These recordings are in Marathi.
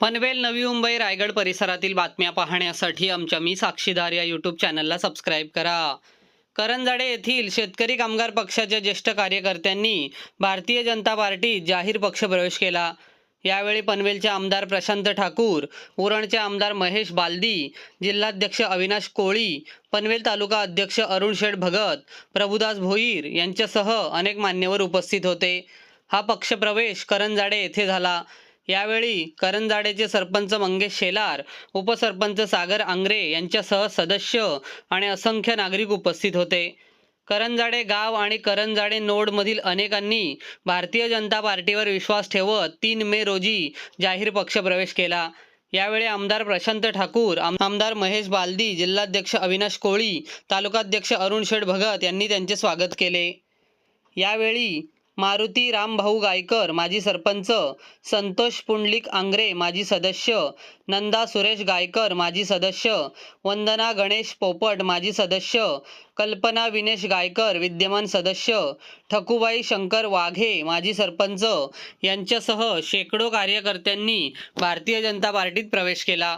पनवेल नवी मुंबई रायगड परिसरातील बातम्या पाहण्यासाठी आमच्या मी साक्षीदार या यूट्यूब चॅनलला सबस्क्राईब करा. करंजाडे येथील शेतकरी कामगार पक्षाच्या ज्येष्ठ कार्यकर्त्यांनी भारतीय जनता पार्टीत जाहीर पक्षप्रवेश केला. यावेळी पनवेलचे आमदार प्रशांत ठाकूर उरणचे आमदार महेश बालदी जिल्हाध्यक्ष अविनाश कोळी पनवेल तालुका अध्यक्ष अरुण शेठ भगत प्रभुदास भोईर यांच्यासह अनेक मान्यवर उपस्थित होते. हा पक्षप्रवेश करंजाडे येथे झाला. यावेळी करंजाडेचे सरपंच मंगेश शेलार उपसरपंच सागर आंग्रे यांच्यासह सदस्य आणि असंख्य नागरिक उपस्थित होते. करंजाडे गाव आणि करंजाडे नोडमधील अनेकांनी भारतीय जनता पार्टीवर विश्वास ठेवत तीन मे रोजी जाहीर पक्षप्रवेश केला. यावेळी आमदार प्रशांत ठाकूर आमदार महेश बालदी जिल्हाध्यक्ष अविनाश कोळी तालुकाध्यक्ष अरुण शेठ भगत यांनी त्यांचे स्वागत केले. यावेळी मारुती रामभाऊ गायकर माजी सरपंच संतोष पुंडलिक आंग्रे माजी सदस्य नंदा सुरेश गायकर माजी सदस्य वंदना गणेश पोपट माजी सदस्य कल्पना विनेश गायकर विद्यमान सदस्य ठकूबाई शंकर वाघे माजी सरपंच यांच्यासह शेकडो कार्यकर्त्यांनी भारतीय जनता पार्टीत प्रवेश केला.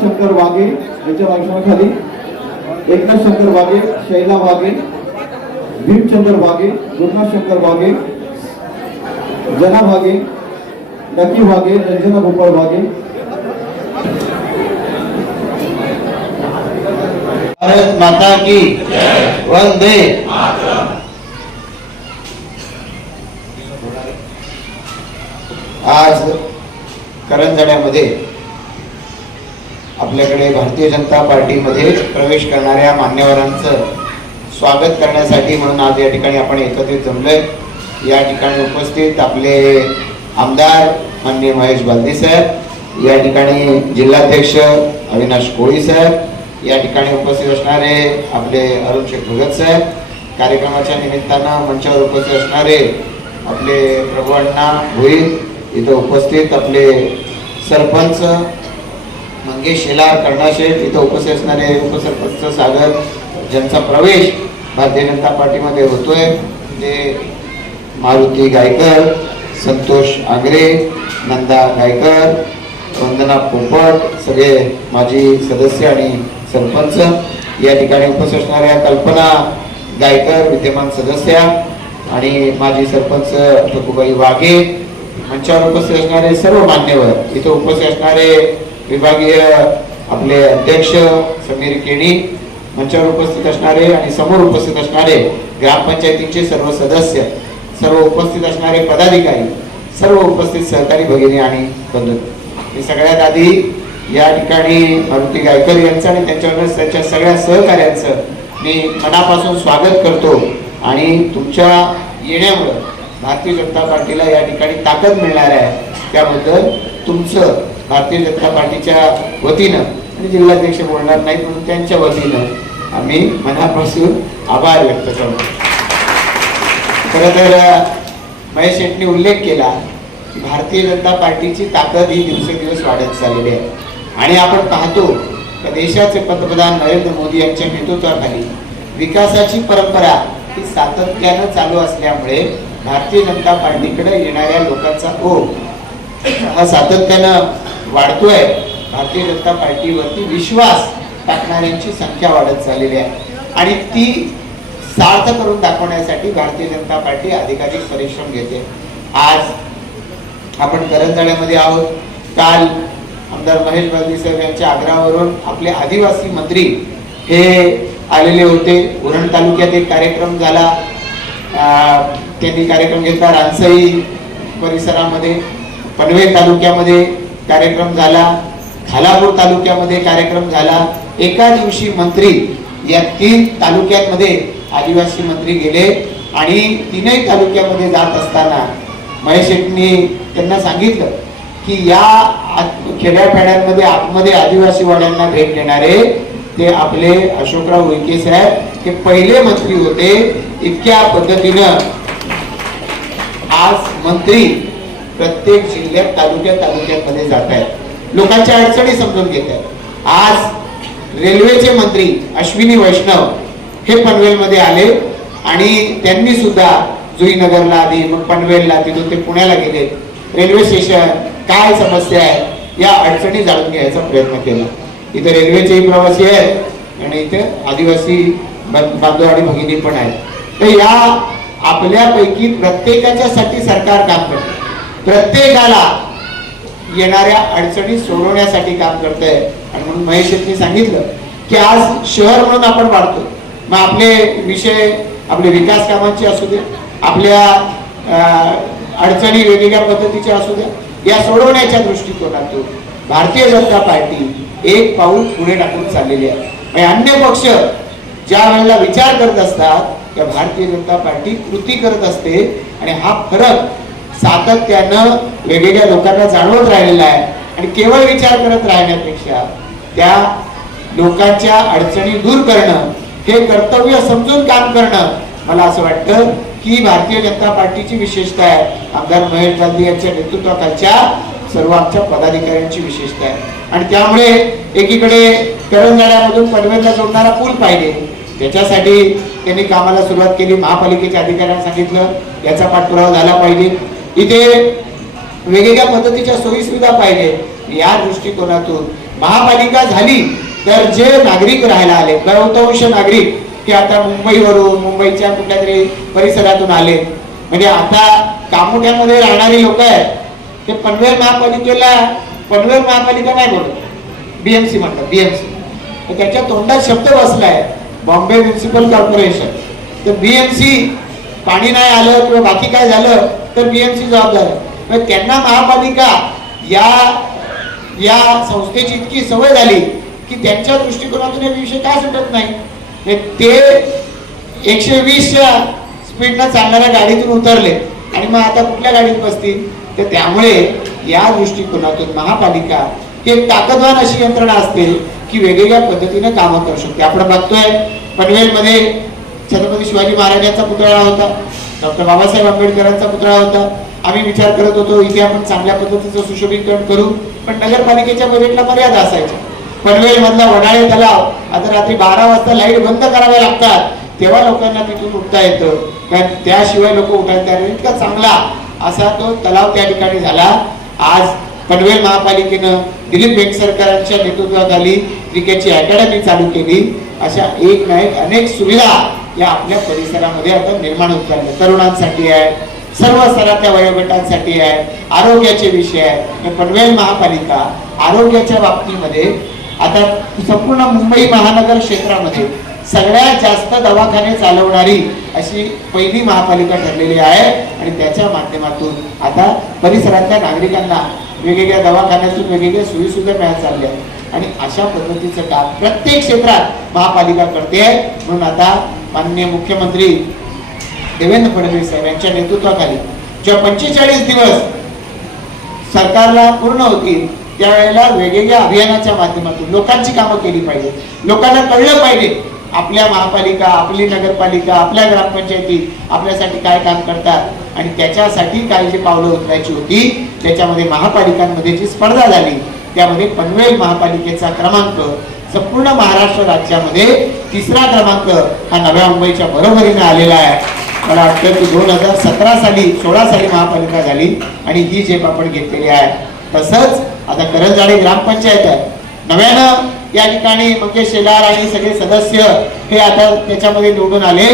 शंकर वाघे यांच्या एकनाथ शंकर वाघे शैला वाघे भीमचंद्र वाघे गुरुनाथ शंकर वाघे जना वाघे नकी वाघे रंजना गोपाळ वाघे. भारत माता की वंदे आज करंजण्यामध्ये आपल्याकडे भारतीय जनता पार्टीमध्ये प्रवेश करणाऱ्या मान्यवरांचं स्वागत करण्यासाठी म्हणून आज या ठिकाणी आपण एकत्रित जमलोय. या ठिकाणी उपस्थित आपले आमदार माननीय महेश बालदी साहेब या ठिकाणी जिल्हाध्यक्ष अविनाश कोळी साहेब या ठिकाणी उपस्थित असणारे आपले अरुण शेख भगत साहेब कार्यक्रमाच्या निमित्तानं मंचावर उपस्थित असणारे आपले प्रभू अण्णा भोईर इथं उपस्थित आपले सरपंच मंगेश शेलार कर्णाशेठ इथं उपस्थित असणारे उपसरपंच सागर ज्यांचा प्रवेश भारतीय जनता पार्टीमध्ये होतोय. ते मारुती गायकर संतोष आगरे नंदा गायकर वंदना पोपट सगळे माजी सदस्य आणि सरपंच या ठिकाणी उपस्थित असणाऱ्या कल्पना गायकर विद्यमान सदस्या आणि माजी सरपंच ठकूबाई वाघे मंचावर उपस्थित असणारे सर्व मान्यवर. इथं उपस्थित असणारे विभागीय आपले अध्यक्ष समीर केणी मंचावर उपस्थित असणारे आणि समोर उपस्थित असणारे ग्रामपंचायतीचे सर्व सदस्य सर्व उपस्थित असणारे पदाधिकारी सर्व उपस्थित सहकारी भगिनी आणि बंधू. मी सगळ्यात आधी या ठिकाणी मारुती गायकर यांचं आणि त्यांच्यावर त्यांच्या सगळ्या सहकार्यांचं मी मनापासून स्वागत करतो आणि तुमच्या येण्यामुळं भारतीय जनता पार्टीला या ठिकाणी ताकद मिळणार आहे. त्याबद्दल तुमचं भारतीय जनता पार्टीच्या वतीनं ते जिल्हाध्यक्ष बोलणार नाही म्हणून त्यांच्या वतीनं आम्ही मनापासून आभार व्यक्त करतो. खरं तर महेश शेट्टी उल्लेख केला की भारतीय जनता पार्टीची ताकद ही दिवसेंदिवस वाढत चाललेली आहे. आणि आपण पाहतो की देशाचे पंतप्रधान नरेंद्र मोदी यांच्या नेतृत्वाखाली विकासाची परंपरा ही सातत्यानं चालू असल्यामुळे भारतीय जनता पार्टीकडे येणाऱ्या लोकांचा ओघ हा सातत्यानं वाढतोय. भारतीय जनता पार्टीवरती विश्वास टाकणाऱ्यांची संख्या वाढत चाललेली आहे. आणि ती सार्थ करून दाखवण्यासाठी भारतीय जनता पार्टी अधिकाधिक परिश्रम घेते. आज आपण करंजाड्यामध्ये आहोत. काल आमदार महेश बाजी साहेब यांच्या आग्रहावरून आपले आदिवासी मंत्री हे आलेले होते. उरण तालुक्यात एक कार्यक्रम झाला. त्यांनी कार्यक्रम घेतला रानसई परिसरामध्ये. पनवेल तालुक्यामध्ये कार्यक्रम झाला. खालापूर तालुक्यामध्ये कार्यक्रम झाला. एका दिवशी मंत्री या तीन तालुक्यांमध्ये आदिवासी मंत्री गेले आणि तीनही तालुक्यामध्ये जात असताना महेश शेट्टींनी त्यांना सांगितलं की या खेड्यापेड्यांमध्ये आतमध्ये आदिवासी वाड्यांना भेट देणारे ते आपले अशोकराव उईके साहेब हे पहिले मंत्री होते. इतक्या पद्धतीनं आज मंत्री प्रत्येक जिल्ह्यात तालुक्यात तालुक्यामध्ये जात आहेत लोकांच्या अडचणी समजून घेत आहेत. आज रेल्वेचे मंत्री अश्विनी वैष्णव हे पनवेलमध्ये आले आणि त्यांनी सुद्धा जुईनगरला आधी मग पनवेलला तिथून ते पुण्याला गेले. रेल्वे स्टेशन काय समस्या आहे या अडचणी जाणून घ्यायचा प्रयत्न केला. इथे रेल्वेचेही प्रवासी आहेत आणि इथे आदिवासी बांधव आणि भगिनी पण आहेत. तर या आपल्यापैकी प्रत्येकाच्यासाठी सरकार काम करते. प्रत्येकाला येणाऱ्या अडचणी सोडवण्यासाठी काम करतंय. आणि म्हणून महेश यांनी सांगितलं की आज शहर म्हणून आपण वाढतो. मग आपले विषय आपले विकास कामांचे असू दे आपल्या अं, अडचणी वेगवेगळ्या पद्धतीचे असू द्या या सोडवण्याच्या दृष्टिकोनातून भारतीय जनता पार्टी एक पाऊल पुढे टाकून चाललेली आहे. आणि अन्य पक्ष ज्या वेळेला विचार करत असतात त्या भारतीय जनता पार्टी कृती करत असते. आणि हा फरक सातत्यानं वेगवेगळ्या लोकांना जाणवत राहिलेलं आहे. आणि केवळ विचार करत राहण्यापेक्षा त्या लोकांच्या अडचणी दूर करणं हे कर्तव्य समजून काम करणं मला असं वाटतं की भारतीय जनता पार्टीची विशेषता आहे. आमदार महेश गांधी यांच्या नेतृत्वाखालच्या सर्व आमच्या पदाधिकाऱ्यांची विशेषता आहे. आणि त्यामुळे एकीकडे करंजाड्यामधून पनवेलला जोडणारा पूल पाहिजे. त्याच्यासाठी त्यांनी कामाला सुरुवात केली. महापालिकेच्या अधिकाऱ्यांना सांगितलं. याचा पाठपुरावा झाला पाहिजे. इथे वेगवेगळ्या पद्धतीच्या सोयी सुविधा पाहिजे. या दृष्टिकोनातून महापालिका झाली तर जे नागरिक राहायला आले बहुतांश नागरिक ते आता मुंबईवरून मुंबईच्या कुठल्या तरी परिसरातून आले. म्हणजे आता कामोठ्यामध्ये राहणारी लोक आहेत ते पनवेल महापालिकेला पनवेल महापालिका नाही बोलत. बीएमसी म्हणतात बीएमसी तर त्याच्या तोंडात शब्द बसलाय बॉम्बे म्युन्सिपल कॉर्पोरेशन. तर बीएमसी पाणी नाही आलं किंवा बाकी काय झालं तर बीएमसी जबाबदार आहे. मग त्यांना महापालिका या या संस्थेची इतकी सवय झाली की त्यांच्या दृष्टिकोनातून हे विषय काय सुटत नाही? ते एकशे वीसच्या स्पीडनं चालणाऱ्या गाडीतून उतरले. आणि मग आता कुठल्या गाडीत बसतील? तर त्यामुळे या दृष्टिकोनातून महापालिका ही एक ताकदवान अशी यंत्रणा असते की वेगवेगळ्या पद्धतीने कामं करू शकते. आपण बघतोय पनवेलमध्ये छत्रपती शिवाजी महाराजांचा पुतळा होता. डॉक्टर बाबासाहेब आंबेडकरांचा पुतळा होता. आम्ही विचार करत होतो इथे आपण चांगल्या पद्धतीचं सुशोभीकरण करू पण नगरपालिकेच्या बजेटला मर्यादा असायच्या. पनवेल मधला वडाळे तलाव आता रात्री बारा वाजता लाइट बंद कराव्या लागतात. तेव्हा लोकांना तिथून उठता येतं. कारण त्याशिवाय लोक उठायला तयार इतका चांगला असा तो तलाव त्या ठिकाणी झाला. आज पनवेल महापालिकेनं दिलीप वेंगसरकरांच्या नेतृत्वाखाली क्रिकेटची अकॅडमी चालू केली. अशा एक ना एक अनेक सुविधा या आपल्या परिसरामध्ये आता निर्माण होत चालले. तरुणांसाठी आहे सर्व स्तरातल्या वयोगटांसाठी आहे आरोग्याचे विषय आहे. पनवेल महापालिका आरोग्याच्या बाबतीमध्ये आता संपूर्ण मुंबई महानगर क्षेत्रामध्ये सगळ्यात जास्त दवाखाने चालवणारी अशी पहिली महापालिका ठरलेली आहे. आणि त्याच्या माध्यमातून आता परिसरातल्या नागरिकांना वेगवेगळ्या दवाखान्यातून वेगवेगळ्या सोयीसुविधा मिळत चालल्या आणि अशा पद्धतीचं काम प्रत्येक क्षेत्रात महापालिका करते आहे. म्हणून आता माननीय मुख्यमंत्री देवेंद्र फडणवीस साहेब यांच्या नेतृत्वाखाली जेव्हा पंचेचाळीस दिवस सरकारला पूर्ण होतील त्यावेळेला वेगवेगळ्या अभियानाच्या माध्यमातून लोकांची कामं केली पाहिजे. लोकांना कळलं पाहिजे आपल्या महापालिका आपली नगरपालिका आपल्या ग्रामपंचायती आपल्यासाठी काय काम करतात आणि त्याच्यासाठी काही जी पावलं उचलायची होती. त्याच्यामध्ये महापालिकांमध्ये जी स्पर्धा झाली त्यामध्ये पनवेल महापालिकेचा क्रमांक संपूर्ण महाराष्ट्र राज्यामध्ये तिसरा क्रमांक हा नव्या मुंबईच्या बरोबरीने आलेला आहे. मला वाटतं की दोन हजार सतरा साली सोळा साली महापालिका झाली आणि ही झेप आपण घेतलेली आहे. तसंच आता करंजाडे ग्रामपंचायत आहे. नव्यानं या ठिकाणी मंगेश शेलार आणि सगळे सदस्य हे आता त्याच्यामध्ये निवडून आले.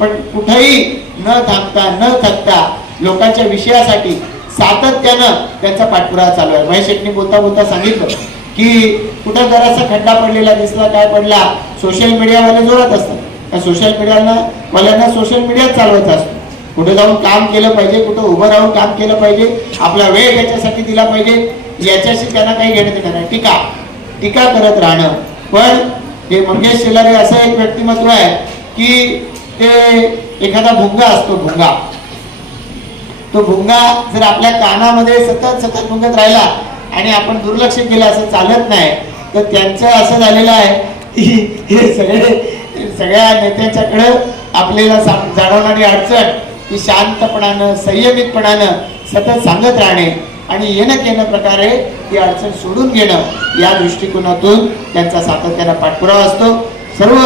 पण कुठेही न थांबता न थकता लोकांच्या विषयासाठी सातत्यानं त्यांचा पाठपुरावा चालू आहे. महेश शेट्टी बोलता बोलता सांगितलं की कुठं जरासा खड्डा पडलेला दिसला काय पडला सोशल मीडियावाले जोरात असतात. त्या सोशल मीडियाला वाल्यांना सोशल मीडिया चालवत असतो कुठे जाऊन काम केलं पाहिजे कुठं उभं राहून काम केलं पाहिजे आपला वेळ याच्यासाठी दिला पाहिजे याच्याशी त्यांना काही घेणं देणार नाही. टीका टीका करत राहणं. पण हे मंगेश शेलारे असं एक व्यक्तिमत्व आहे की ते एखादा भुंगा असतो भुंगा. तो भुंगा जर आपल्या कानामध्ये सतत सतत भुंगत राहिला आणि आपण दुर्लक्ष केलं असं चालत नाही तर त्यांचं असं झालेलं आहे की हे सगळे सगळ्या नेत्यांच्याकडं आपल्याला जाणवणारी अडचण की शांतपणानं संयमितपणानं सतत सांगत राहणे आणि येणं केलं प्रकारे ही अडचण सोडून घेणं या दृष्टिकोनातून त्यांचा सातत्यानं पाठपुरावा असतो. सर्व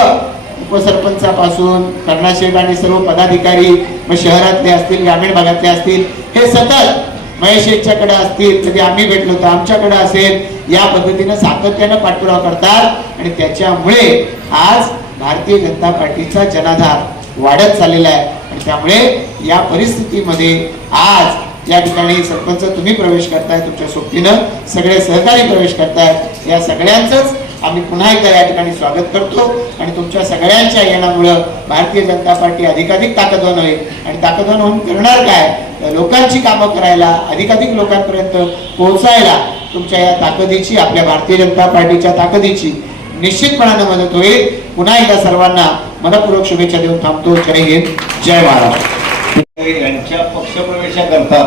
उपसरपंचापासून कर्णाशेठ आणि सर्व पदाधिकारी मग शहरातले असतील ग्रामीण भागातले असतील हे सतत महेश यांच्याकडे असतील कधी आम्ही भेटलो तर आमच्याकडे असेल या पद्धतीनं सातत्यानं पाठपुरावा करतात. आणि त्याच्यामुळे आज भारतीय जनता पार्टीचा जनाधार वाढत चाललेला आहे. आणि त्यामुळे या परिस्थितीमध्ये आज या ठिकाणी सरपंच तुम्ही प्रवेश करताय तुमच्या सोबतीनं सगळे सहकारी प्रवेश करतायत. या सगळ्यांचंच आम्ही पुन्हा एकदा या ठिकाणी स्वागत करतो. आणि तुमच्या सगळ्यांच्या येण्यामुळं भारतीय जनता पार्टी अधिकाधिक ताकदवान होईल. आणि ताकदवान होऊन करणार काय? लोकांची कामं करायला अधिकाधिक लोकांपर्यंत पोहोचायला तुमच्या या ताकदीची आपल्या भारतीय जनता पार्टीच्या ताकदीची निश्चितपणाने मदत होईल. पुन्हा एकदा सर्वांना मनपूर्वक शुभेच्छा देऊन थांबतो. जय हिंद जय महाराष्ट्र. यांच्या पक्षप्रवेशाकरता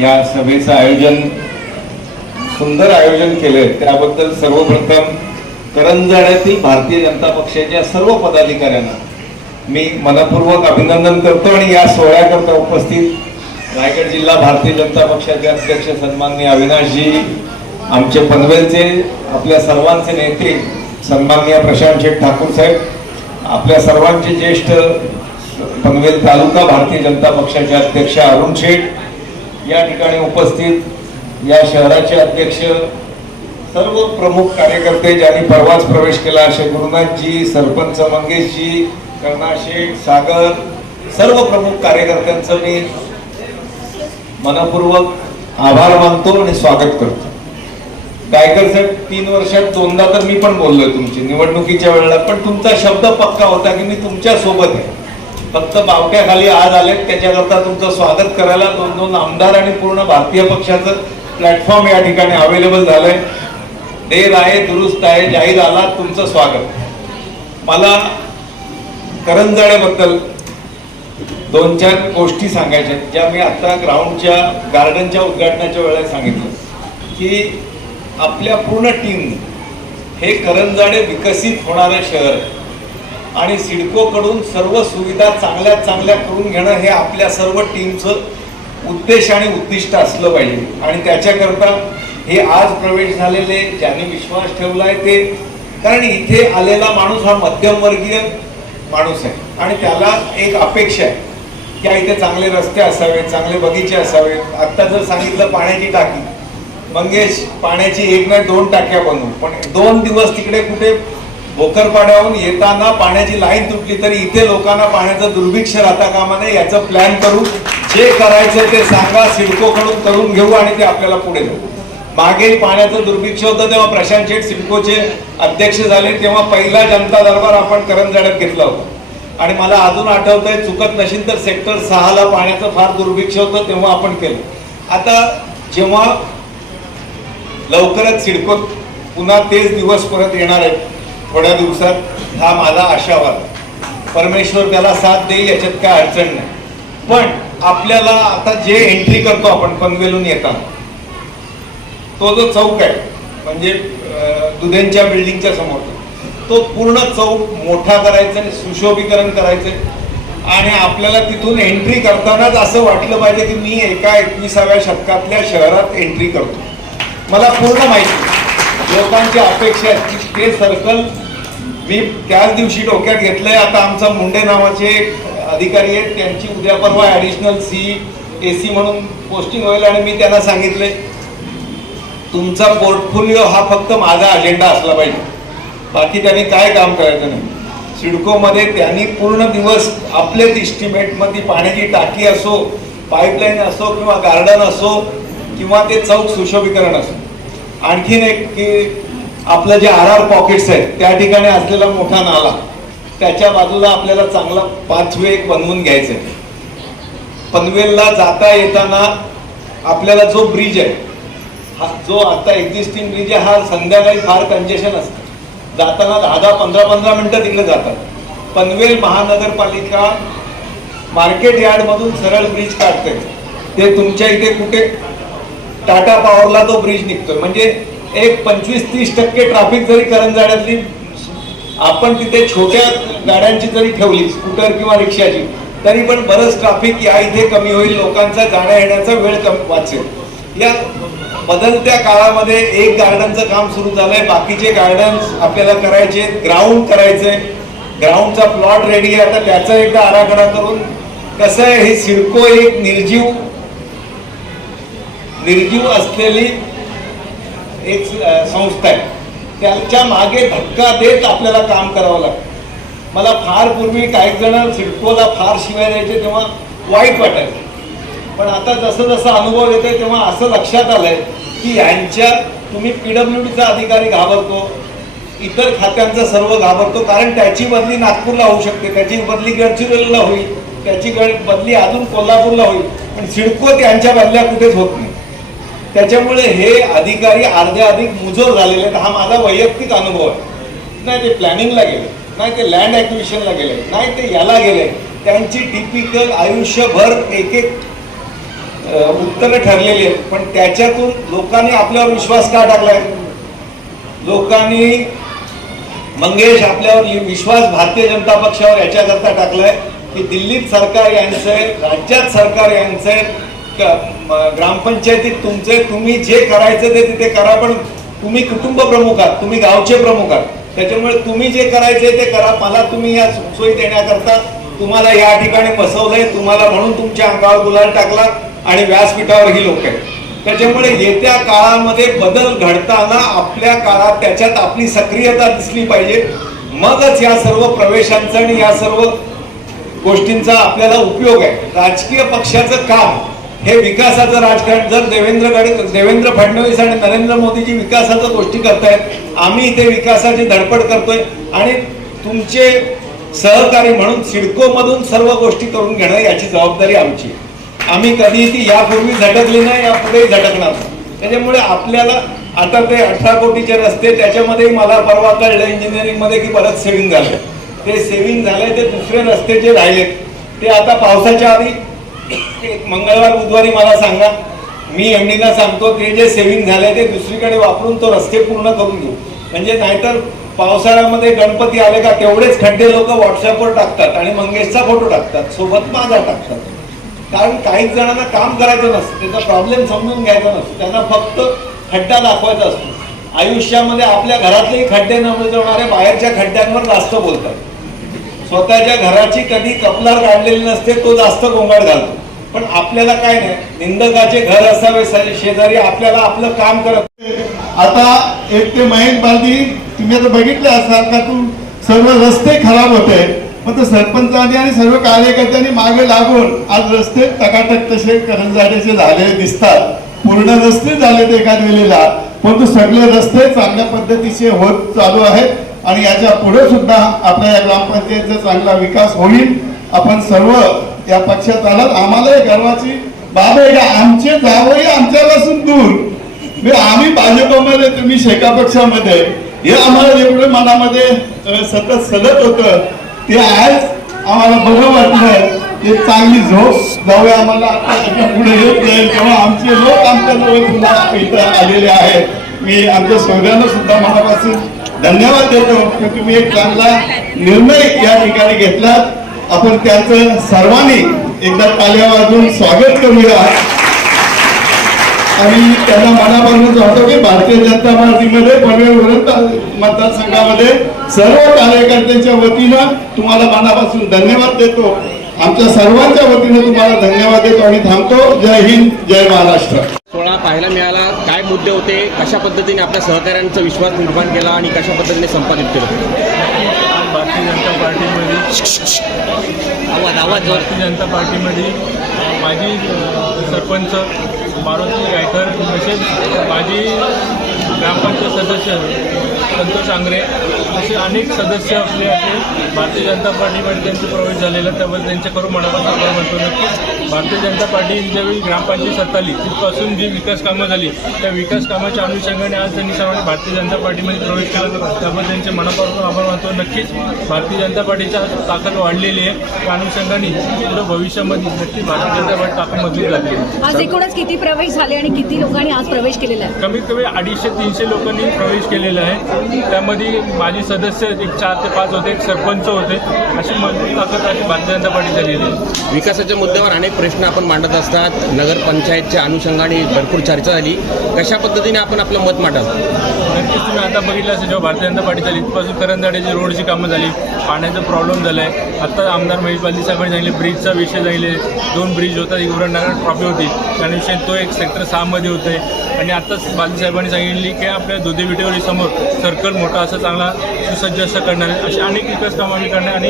या सभेचं आयोजन सुंदर आयोजन केलंय. त्याबद्दल सर्वप्रथम करंजाड्यातील भारतीय जनता पक्षाच्या सर्व पदाधिकाऱ्यांना मी मनपूर्वक अभिनंदन करतो आणि या सोहळ्याकरता उपस्थित रायगड जिल्हा भारतीय जनता पक्षाचे अध्यक्ष सन्माननीय अविनाशजी आमचे पनवेलचे आपल्या सर्वांचे नेते सन्माननीय प्रशांत शेठ ठाकूर साहेब आपल्या सर्वांचे ज्येष्ठ पनवेल तालुका भारतीय जनता पक्षाचे अध्यक्ष अरुण शेठ या ठिकाणी उपस्थित या शहराचे अध्यक्ष सर्व प्रमुख कार्यकर्ते ज्यांनी परवाच प्रवेश केला असे गुरुनाथजी सरपंच मंगेशजी कर्नाशिक सागर सर्व प्रमुख कार्यकर्त्यांचं मी मनपूर्वक आभार मानतो आणि स्वागत करतो. गायकर साहेब तीन वर्षात दोनदा तर मी पण बोललोय तुमची निवडणुकीच्या वेळेला. पण तुमचा शब्द पक्का होता की मी तुमच्यासोबत आहे. फक्त बावट्याखाली आज आलेत त्याच्याकरता तुमचं स्वागत करायला दोन दोन आमदार आणि पूर्ण भारतीय पक्षाचं प्लॅटफॉर्म या ठिकाणी अवेलेबल झालंय. देर आहे दुरुस्त आहे जाहीर आला तुमचं स्वागत. मला करंजाड्याबद्दल दोन चार गोष्टी सांगायच्या ज्या मी आता ग्राउंडच्या गार्डनच्या उद्घाटनाच्या वेळेला सांगितलं की आपल्या पूर्ण टीम हे करंजाडे विकसित होणारं शहर आणि सिडकोकडून सर्व सुविधा चांगल्या चांगल्या करून घेणं हे आपल्या सर्व टीमचं उद्देश आणि उद्दिष्ट असलं पाहिजे. आणि त्याच्याकरता हे आज प्रवेश झालेले ज्यांनी विश्वास ठेवला आहे ते कारण इथे आलेला माणूस हा मध्यमवर्गीय माणूस आहे. आणि त्याला एक अपेक्षा आहे की इथे चांगले रस्ते असावेत चांगले बगीचे असावेत. आत्ता जर सांगितलं पाण्याची टाकी मंगेश पाण्याची एक नाही दोन टाक्या बनवू पण दोन दिवस तिकडे कुठे भोकरपाड्याहून येताना पाण्याची लाईन तुटली तरी इथे लोकांना पाण्याचं दुर्भिक्ष राहता कामा नये याचं प्लॅन करू जे करायचं ते सांगा सिडकोकडून करून घेऊ आणि ते आपल्याला पुढे जाऊ मागे पाण्याचं दुर्भिक्ष होतं तेव्हा प्रशांत शेठ सिडकोचे अध्यक्ष झाले तेव्हा पहिला जनता दरबार आपण करंजाड्यात घेतला होता. आणि मला अजून आठवतंय चुकत नशील तर सेक्टर सहाला पाण्याचं फार दुर्भिक्ष होतं तेव्हा आपण केलं. आता जेव्हा लवकरच सिडको पुन्हा तेच दिवस परत येणार आहेत थोड्या दिवसात हा माझा आशावाद. परमेश्वर त्याला साथ देईल याच्यात काय अडचण नाही. पण आपल्याला आता जे एंट्री करतो आपण पनवेलून येताना तो जो चौक आहे म्हणजे दुधेंच्या बिल्डिंगच्या समोर तो पूर्ण चौक मोठा करायचा आणि सुशोभीकरण करायचं. आणि आपल्याला तिथून एंट्री करतानाच असं वाटलं पाहिजे की मी एका एकविसाव्या शतकातल्या शहरात एंट्री करतो. मला पूर्ण माहिती लोकांची अपेक्षा आहे की ते सर्कल मी त्याच दिवशी डोक्यात घेतलंय. आता आमचा मुंडे नावाचे अधिकारी आहेत त्यांची उद्या परवा ॲडिशनल सी ए सी म्हणून पोस्टिंग होईल आणि मी त्यांना सांगितले तुमचा पोर्टफोलिओ हा फक्त माझा अजेंडा असला पाहिजे. बाकी त्यांनी काय काम करायचं नाही. सिडकोमध्ये त्यांनी पूर्ण दिवस आपलेच इस्टिमेटमध्ये पाण्याची टाकी असो पाईपलाईन असो किंवा गार्डन असो किंवा ते चौक सुशोभीकरण असो. आणखीन एक की आपलं जे आर आर पॉकेट्स आहेत त्या ठिकाणी असलेला मोठा नाला त्याच्या बाजूला आपल्याला चांगला पाचवे एक बनवून घ्यायचं आहे पनवेलला जाता येताना आपल्याला जो ब्रिज आहे हा जो आता एक्झिस्टिंग ब्रिज आहे हा संध्याकाळी फार कंजेशन असतं. जाताना दहा दहा पंधरा पंधरा मिनटं तिकडे जातात. पनवेल महानगरपालिका मार्केट यार्डमधून सरळ ब्रिज काढते ते तुमच्या इथे कुठे? टाटा पॉवरला तो ब्रिज निघतोय. म्हणजे एक पंचवीस तीस टक्के ट्रॅफिक जरी करंजाड्यातली आपण तिथे छोट्या गाड्यांची जरी ठेवली स्कूटर किंवा रिक्षाची तरी पण बरंच ट्रॅफिक या इथे कमी होईल लोकांचा जाण्या येण्याचा वेळ कमी वाचेल. या बदलत्या काळामध्ये एक गार्डनचं काम सुरू झालंय. बाकीचे गार्डन आपल्याला करायचे ग्राउंड करायचंय. ग्राउंडचा प्लॉट रेडी आहे. आता त्याचा एकदा आराखडा करून कसं आहे हे सिडको एक निर्जीव निर्जीव असलेली एक संस्था आहे. त्याच्यामागे धक्का देत आपल्याला काम करावं लागतं. मला फार पूर्वी काही जण सिडकोला फार शिवाय द्यायचे तेव्हा वाईट वाटायचं. पण आता जसं जसं अनुभव येतोय तेव्हा असं लक्षात आलंय की यांच्या तुम्ही पीडब्ल्यू डीचा अधिकारी घाबरतो इतर खात्यांचा सर्व घाबरतो कारण त्याची बदली नागपूरला होऊ शकते. त्याची बदली गडचिरोलीला होईल त्याची गड बदली अजून कोल्हापूरला होईल पण सिडको त्यांच्या बदल्या कुठेच होत नाही. त्याच्यामुळे हे अधिकारी अर्ध्या अधिक मुजोर झालेले आहेत. हा माझा वैयक्तिक अनुभव आहे. नाही ते प्लॅनिंगला गेले नाही ते लँड ॲक्विशनला गेले नाही ते याला गेले. त्यांची टिपिकल आयुष्यभर एक एक अ, उत्तरं ठरलेली आहेत. पण त्याच्यातून लोकांनी आपल्यावर विश्वास का टाकलाय? लोकांनी मंगेश आपल्यावर विश्वास भारतीय जनता पक्षावर याच्याकरता टाकलाय की दिल्लीत सरकार यांचं आहे राज्यात सरकार यांचं आहे ग्रामपंचायतीत तुमचे तुम्ही जे करायचं ते तिथे करा पण तुम्ही कुटुंब प्रमुख आहात तुम्ही गावचे प्रमुख आहात. त्याच्यामुळे तुम्ही जे करायचे ते करा मला तुम्ही या सुखसोयी देण्याकरता तुम्हाला या ठिकाणी बसवलंय तुम्हाला म्हणून तुमच्या अंगावर गुलाल टाकला. आणि व्यासपीठावर ही लोक आहेत. त्याच्यामुळे येत्या काळामध्ये बदल घडताना आपल्या काळात त्याच्यात आपली सक्रियता दिसली पाहिजे. मगच या सर्व प्रवेशांचा आणि या सर्व गोष्टींचा आपल्याला उपयोग आहे. राजकीय पक्षाचं काम हे विकासाचं राजकारण. जर देवेंद्र गड देवेंद्र फडणवीस आणि नरेंद्र मोदीजी विकासाच्या गोष्टी करतायत आम्ही इथे विकासाची धडपड करतोय आणि तुमचे सहकारी म्हणून सिडकोमधून सर्व गोष्टी करून घेणं याची जबाबदारी आमची आहे. आम्ही कधी ती यापूर्वी झटकली नाही यापुढेही झटकणार त्याच्यामुळे आपल्याला आता ते अठरा कोटीचे रस्ते त्याच्यामध्ये मला परवा कळलं इंजिनिअरिंगमध्ये की परत सेव्हिंग झालं ते सेव्हिंग झालंय ते दुसरे रस्ते जे राहिलेत ते आता पावसाच्या आधी. मंगळवार बुधवारी मला सांगा. मी एमडीला सांगतो ते जे सेव्हिंग झालंय ते दुसरीकडे वापरून तो रस्ते पूर्ण करून घेऊ. म्हणजे नाहीतर पावसाळ्यामध्ये गणपती आले का तेवढेच खड्डे लोक व्हॉट्सअपवर टाकतात आणि मंगेशचा फोटो टाकतात. सोबत माझा टाकतात. कारण काही जणांना काम करायचं नसतं त्याचा प्रॉब्लेम समजून घ्यायचा नसतो त्यांना फक्त खड्डा दाखवायचा असतो. आयुष्यामध्ये आपल्या घरातलेही खड्डे न मिळवणारे बाहेरच्या खड्ड्यांवर जास्त बोलतात. स्वतःच्या घराची कधी कपलार काढलेली नसते तो जास्त गोंगाट घालतो. पण आपल्याला काय नाही निंदकाचे घर असावे शेजारी आपल्याला आपलं काम करत आता एक ते महेश बालदी तुम्ही आता बघितलं असाल का तू सर्व रस्ते खराब होते. मग सरपंचांनी आणि सर्व कार्यकर्त्यांनी मागे लागून आज रस्ते टकाटक तसे करंजाड्याचे झालेले दिसतात. पूर्ण रस्ते झालेत एका वेळेला परंतु सगळे रस्ते चांगल्या पद्धतीचे होत चालू आहेत आणि याच्यापुढे सुद्धा आपल्या या ग्रामपंचायतीचा चांगला विकास होईल. आपण सर्व या पक्षात आलात. आम्हाला गर्वाची बाब आहे का आमचे जावई आमच्यापासून दूर. आम्ही भाजपमध्ये तुम्ही शेका पक्षामध्ये हे आम्हाला एवढं मनामध्ये सतत सलत होतं. ते आज आम्हाला बरं वाटलं ते चांगली झोप. जाऊया आम्हाला आता पुढे येत जाईल तेव्हा आमचे लोक आमच्या जवळ पुन्हा इथं आलेले आहेत. मी आमच्या सगळ्यांना सुद्धा मनापासून धन्यवाद देतो. की तुम्ही एक चांगला निर्णय या ठिकाणी घेतलात. आपण त्याचं सर्वांनी एकदा ताल्या वाजून स्वागत करूया. आणि त्यांना मनापासून सांगतो की भारतीय जनता पार्टीमध्ये पनवेल मतदारसंघामध्ये सर्व कार्यकर्त्यांच्या वतीनं तुम्हाला मनापासून धन्यवाद देतो. आमच्या सर्वांच्या वतीनं तुम्हाला धन्यवाद देतो आणि थांबतो. जय हिंद जय महाराष्ट्र. सोहळा पाहायला मिळाला. काय मुद्दे होते? कशा पद्धतीने आपल्या सहकाऱ्यांचा विश्वास निर्माण केला आणि कशा पद्धतीने संपादित केलं? भारतीय जनता पार्टीमध्ये आवाज आवाज जोर. भारतीय जनता पार्टीमध्ये माजी अ, सरपंच मारुती गायकर तसेच माजी ग्रामपंचायत सदस्य संतोष आंग्रे असे अनेक सदस्य आपले असे भारतीय जनता पार्टीमध्ये त्यांचा प्रवेश झालेला त्याबद्दल त्यांचे करून मनापासून आभार मानतो. नक्कीच भारतीय जनता पार्टी ज्यावेळी ग्रामपंचायत सत्ता आली तिथपासून जी विकास कामं झाली त्या विकास कामाच्या अनुषंगाने आज त्यांनी सर्वांनी भारतीय जनता पार्टीमध्ये प्रवेश केला. त्याबद्दल त्यांचे मनापासून आभार मानतो. नक्कीच भारतीय जनता पार्टीच्या ताकद वाढलेली आहे. त्या अनुषंगाने पुढं भविष्यामध्ये नक्कीच भारतीय जनता पार्टी ताकद मजबूत झाली. आज एकूणच किती प्रवेश झाले आणि किती लोकांनी आज प्रवेश केलेला आहे? कमीत कमी अडीचशे तीनशे लोकांनी प्रवेश केलेला आहे. त्यामध्ये माजी सदस्य एक चार ते पाच होते एक सरपंच होते. अशी मजबूत ताकद अशी भारतीय जनता पार्टी झालेली आहे. विकासाच्या मुद्द्यावर अनेक प्रश्न आपण मांडत असतात. नगरपंचायतच्या अनुषंगाने भरपूर चर्चा झाली. कशा पद्धतीने आपण आपलं मत मांडाल? नक्कीच तुम्ही आता बघितलं असेल जेव्हा भारतीय जनता पार्टी झाली इथपासून करंजाड्याची रोडची कामं झाली. पाण्याचा प्रॉब्लेम झाला आहे आत्ता आमदार महेश बालदी साहेबांनी सांगितले ब्रिजचा विषय सांगितले. दोन ब्रिज होतात एक उरणनगर ट्रॉफी होती. त्याविषयी तो एक सेक्टर सहामध्ये होतं. आणि आत्ताच बालदी साहेबांनी सांगितली की आपल्या दुधे विटेवरी समोर सर्कल मोठा असं चांगला सुसज्ज असं करणार आहे. अशी अनेक विकास कामं आम्ही करणार आणि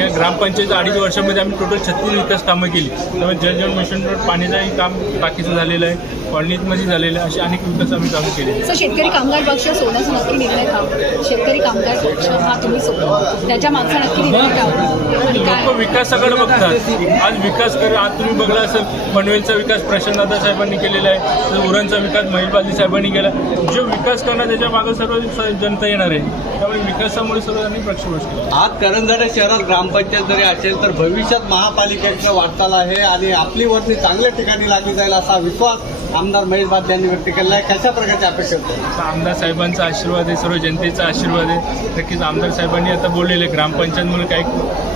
या ग्रामपंचायत अडीच वर्षामध्ये आम्ही टोटल छत्तीस विकास कामं केली. त्यामुळे जलजीवन मिशन रोड पाणीचंही काम बाकीचं झालेलं आहे. कॉलनीतमध्ये झालेलं अशी अनेक विकास आम्ही कामं केली सर शेतकरी कामगार पक्ष सोडण्याचा नक्की निर्णय का शेतकरी कामगार पक्ष हा तुम्ही सोडला त्याच्या मागचा नक्की निर्णय का लोक विकासाकडे बघतात. आज विकास कर आज तुम्ही बघला असेल पनवेलचा विकास प्रशांतदादा साहेबांनी केलेला आहे तर उरणचा विकास महेश बालदी साहेबांनी केला जो विकास करणार त्याच्यामागे सर्व जनता येणार आहे. त्यामुळे विकासामुळे सर्वांनी प्रक्षेपण केलं. आज करंजाडे शहरात ग्रामपंचायत जरी असेल तर भविष्यात महापालिकेचं वाटचाल आहे आणि आपली वर्णी चांगल्या ठिकाणी लागली जाईल असा विश्वास आमदार महेश बाद यांनी व्यक्त केला आहे. कशा प्रकारची अपेक्षा होती? तर आमदार साहेबांचा आशीर्वाद आहे सर्व जनतेचा आशीर्वाद आहे. नक्कीच आमदार साहेबांनी आता बोललेले ग्रामपंचायतमुळे काही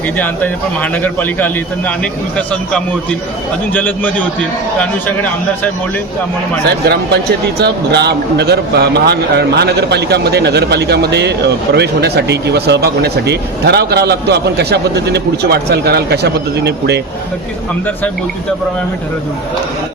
निधी आणता येईल पण महानगरपालिका आली तर अनेक विकास अजून कामं होतील अजून जलदमध्ये होतील. त्या अनुषंगाने आमदार साहेब बोलले ते आम्हाला मान्य साहेब ग्रामपंचायतीचं ग्राम नगर महा महानगरपालिकामध्ये नगरपालिकामध्ये प्रवेश होण्यासाठी किंवा सहभाग होण्यासाठी ठराव करावा लागतो. आपण कशा पद्धतीने पुढची वाटचाल कराल कशा पद्धतीने पुढे? नक्कीच आमदार साहेब बोलतील त्याप्रमाणे आम्ही ठरवतो.